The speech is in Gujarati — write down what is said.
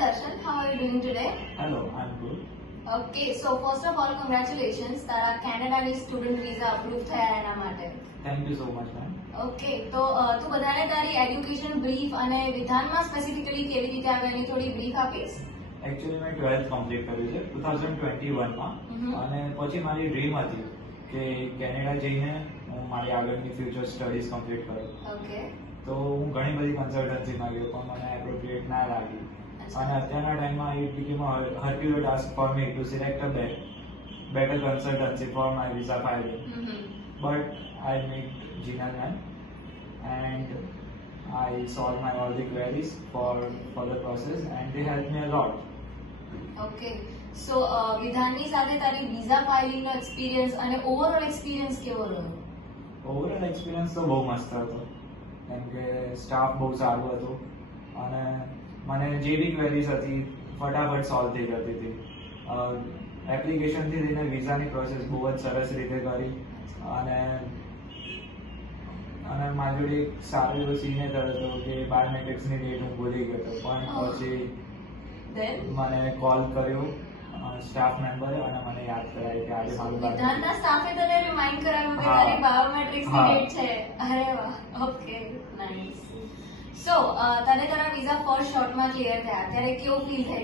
Darshan, how are you doing today? Hello, I'm good. Okay, so first of all, congratulations. તારા કેનેડાની સ્ટુડન્ટ વિઝા અપ્રૂવ થયા એના માટે. Thank you so much, ma'am. Okay, તો તું બધાને તારી એડ્યુકેશન બ્રીફ અને વિધાનમાં સ્પેસિફિકલી કેવી રીતે આવે એની થોડી બ્રીફ આપીશ? એકચ્યુઅલી મેં 12th કમ્પ્લીટ કર્યું છે 2021 માં અને પછી મારી ડ્રીમ હતી કે કેનેડા જઈને હું મારી આગળની ફ્યુચર સ્ટડીઝ કમ્પ્લીટ કરું. ઓકે. તો હું ઘણી બધી કન્સલ્ટન્સીમાં ગયો પણ મને એપ્રોપ્રિએટ ના લાગી અને અત્યારના ટાઈમમાં it became a herculean task for me to select a better consultancy for my visa filing. But I met Gina ma'am and I solved my all the queries for the process and they helped me a lot. Okay, so વિધાનની સાથે તારી વિઝા ફાઇલિંગનો એક્સપિરિયન્સ અને ઓવરઓલ એક્સપિરિયન્સ કેવો રહ્યો? ઓવરઓલ એક્સપિરિયન્સ તો બહુ મસ્ત હતો કેમ કે સ્ટાફ બહુ સારું હતું અને મને જે બી ક્વેરીઝ હતી ફટાફટ સોલ્વ થઈ જતી હતી. એપ્લિકેશનથી લઈને વિઝાની પ્રોસેસ બહુ જ સરસ રીતે કરી અને મારી જોડે એક સારું એવું સીન એ થયો હતો કે બાયોમેટ્રિક્સની ડેટ હું ભૂલી ગયો હતો પણ પછી મને કોલ કર્યો સ્ટાફ મેમ્બરે અને મને યાદ કરાવી કે આજે મારું વિધાનના સ્ટાફે તને રિમાઇન્ડ કરાવ્યું કે તારી બાયોમેટ્રિક્સની ડેટ છે. અરે વાહ, ઓકે, નાઇસ. સો તને તારા વિઝા ફર્સ્ટ શોર્ટમાં ક્લિયર થયા ત્યારે કેવું ફીલ થયું?